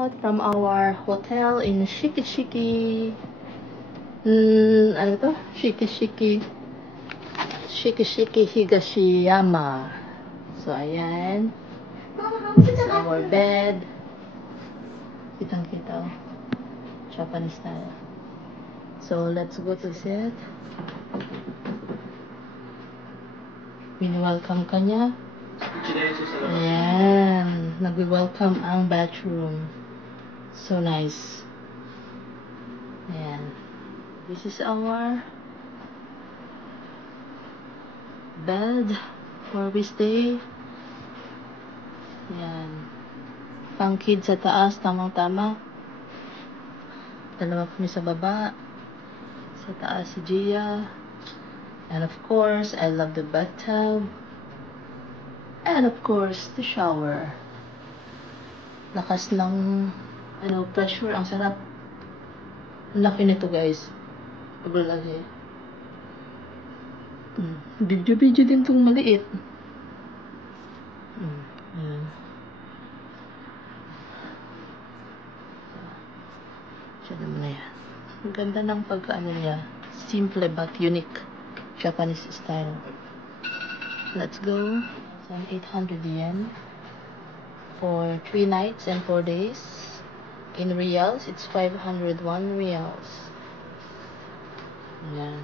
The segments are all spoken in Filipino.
out from our hotel in Shiki-Shiki. Ano to? Shiki-Shiki Higashiyama. So, ayan. This is our bed. Kitang-kita. Japanese style. So, let's go to sit. Mini-welcome ka niya. Ayan. Nag-welcome ang bathroom. So nice. Ayan. This is our bed where we stay. Ayan. Pang kids sa taas. Tamang-tama. Dalawa kami sa baba. Sa taas si Gia. And of course, I love the bathtub. And of course, the shower. Lakas ng pressure. Ang sarap. Ang laki nito, guys. Paglalaki. Video din itong maliit. Ayan. Siya naman na yan. Ang ganda ng pagkaano niya. Simple but unique. Japanese style. Let's go. 800 yen for 3 nights and 4 days. In reals, it's 501 reals. Yan.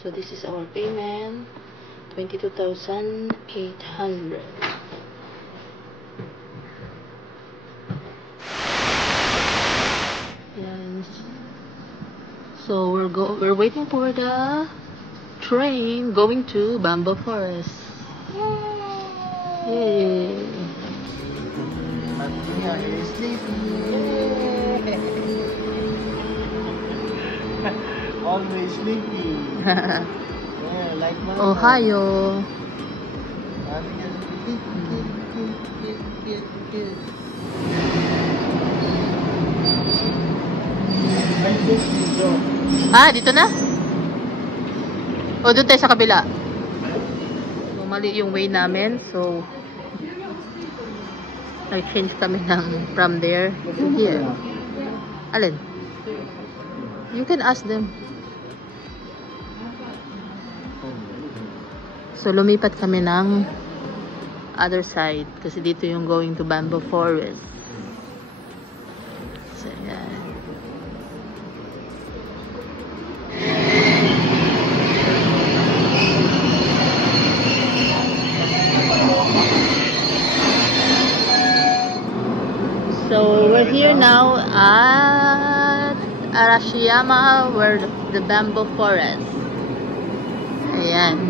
So this is our payment. 22,800. So we're waiting for the train going to Bamboo Forest. Yay! Always sleepy. Yeah, like Ohio. Dito na? O, doon tayo sa kabila. So, mali yung way namin. So, nag-change kami from there to here. Alin? You can ask them. So, lumipat kami ng other side. Kasi dito yung going to Bamboo Forest. So, yan. So we're here now at Arashiyama, where the bamboo forest. Ayan.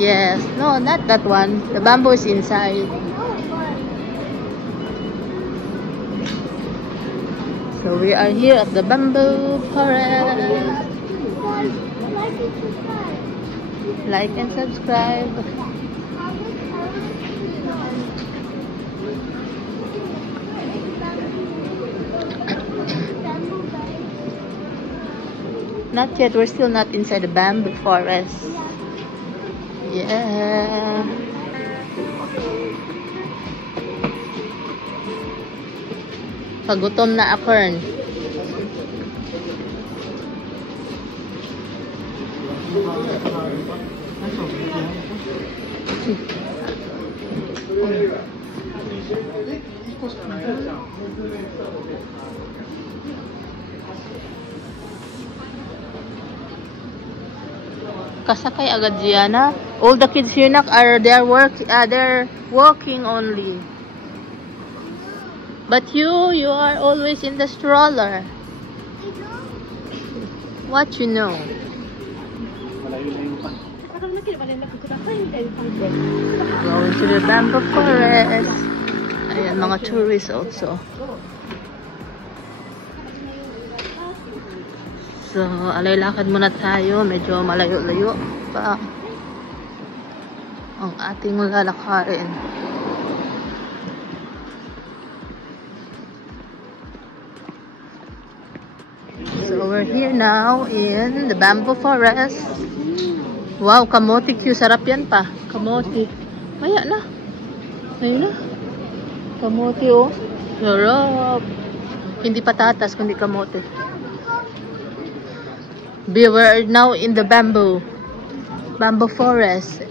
Yes. No, not that one. The bamboo is inside. So we are here at the bamboo forest. Like and subscribe. Not yet. We're still not inside the bamboo forest. Yeah. Pagutom na ako rin. Kasakay agad Gianna. All the kids here they're walking only. But you are always in the stroller. What you know? Going to the bamboo forest. Ayan, mga tourists also. So, alay-lakad muna tayo. Medyo malayo-layo pa ang ating lalakarin. So, we're here now in the bamboo forest. Wow, kamote Q. Sarap yan pa. Kamote. Maya na. Ayun na. Kamote, oh. Sarap. Hindi patatas, kundi kamote. We were now in the bamboo forest.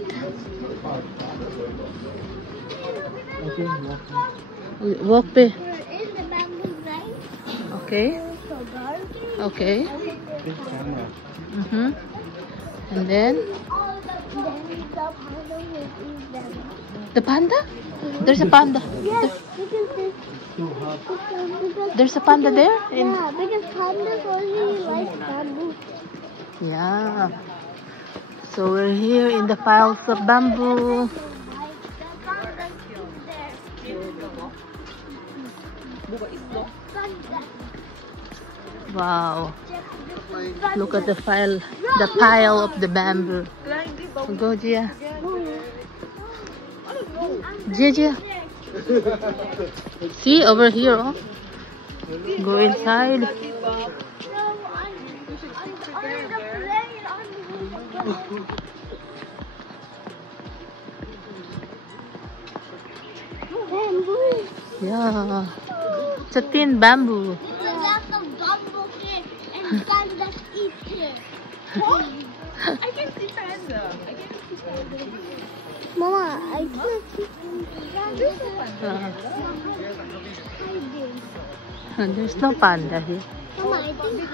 Okay, Walk, be. We're in the bamboo line. Okay. So dark. Okay. big camera. And then Then the panda. There's a panda. yes, because this. Too hot. Because, There's a panda there. yeah, because pandas only like bamboo. Yeah. So we're here in the piles of bamboo. Wow. Look at the pile of the bamboo. Go, Gia. Gia. See, over here, oh. Go inside. Bamboo. Yeah. It's a thin bamboo. That's a bamboo kid and pandas eat it. I can see panda. Mama, I can't see pandas. There's no panda here. Mama, I think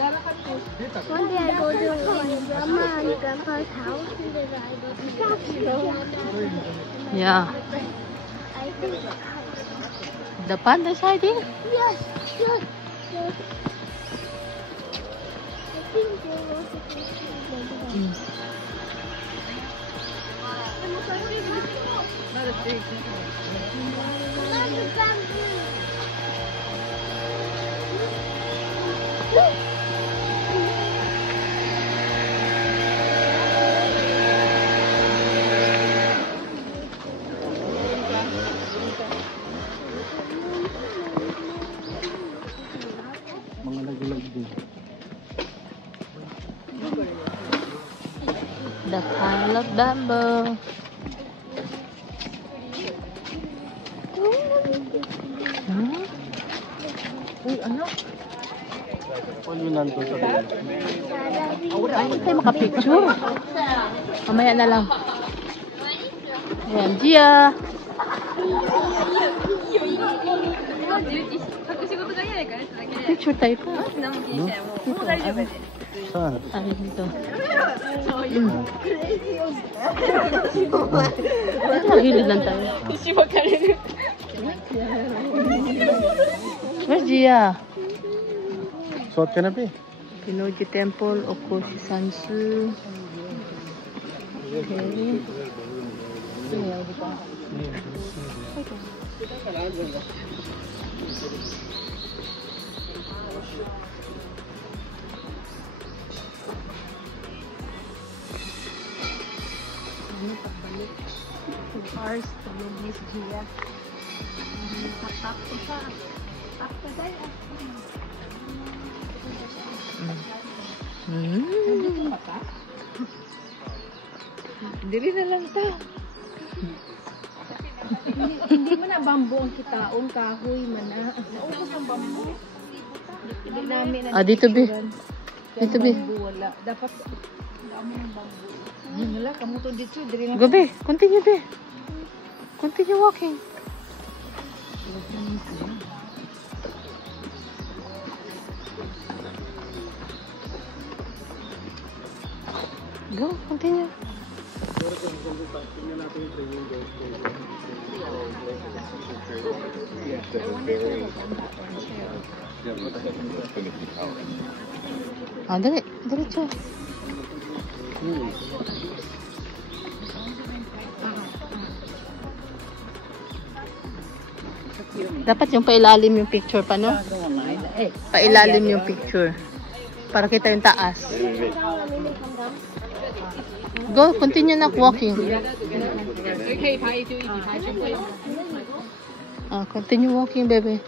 one day I go to my grandma and grandpa's house and then I go to Yeah. I think The panda is hiding. yes, yes, yes. I think they were Mga naglag din. The pile of bamboo. Hmm? Uy, ano? Paano yun nandun sa dulo? Hindi tayo makapicture. Mamaya na lang. Ayan, Gia. Picture tayo pa. Saan? Ay, dito. Gilid lang tayo. Where's Gia? Suot ka na, Pi. Pinoji Temple, Okoshi Sansu. Okay. Yeah, di ba? Cars, tulog ni si Gia. Tap ko siya. Tap ka dahil. Dili na lang ta. Hindi mo na bambu ang kitaon, kahoy man na. Naubos ang bambu. Hindi namin na. Dito, Bi. Dito, Bi. Bambu wala. Dapat damo ng bambu. Wala, kamuto dito. Dili na. Go, Bi. Continue, Bi. Continue walking. Go, continue. Dali. Diretso. Dapat yung pailalim yung picture pa, no? Pailalim yung picture. Para kita yung taas. Go, continue na walking. Continue walking, baby.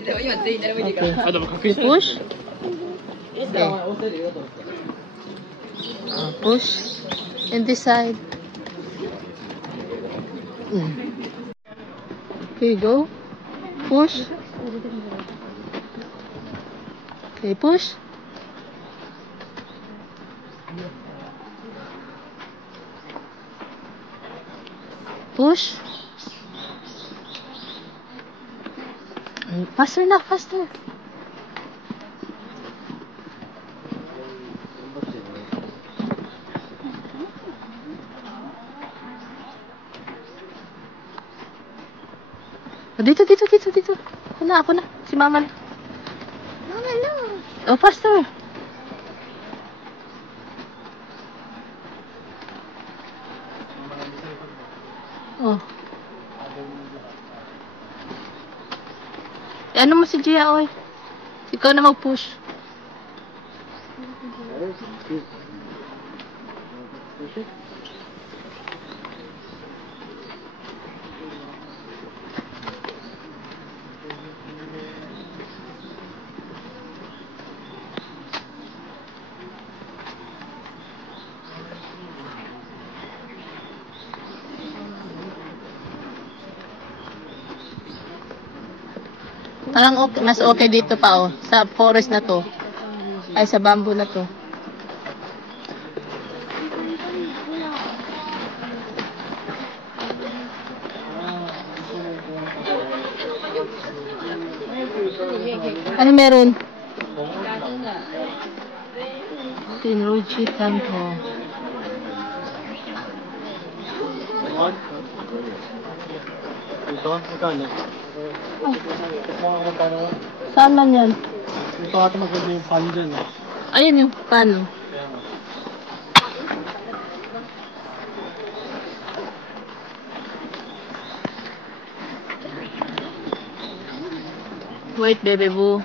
Okay. Push. Okay. Push. And this side. Okay, go. Push. Okay, push. Push. Faster na, faster. Dito. Ako na. Si Mama na. Mama, no. Oh, faster. Oh. Ano mo si Gia, oy? Ikaw na mag-push. Parang okay, mas okay dito pa, oh. Sa forest na to. Ay, sa bamboo na to. Ano meron? Tenrouchi Temple. Ito, magkano? Saan man yan? Ito ata maganda yung pan dyan. Ayun yung paano. Wait, baby boo.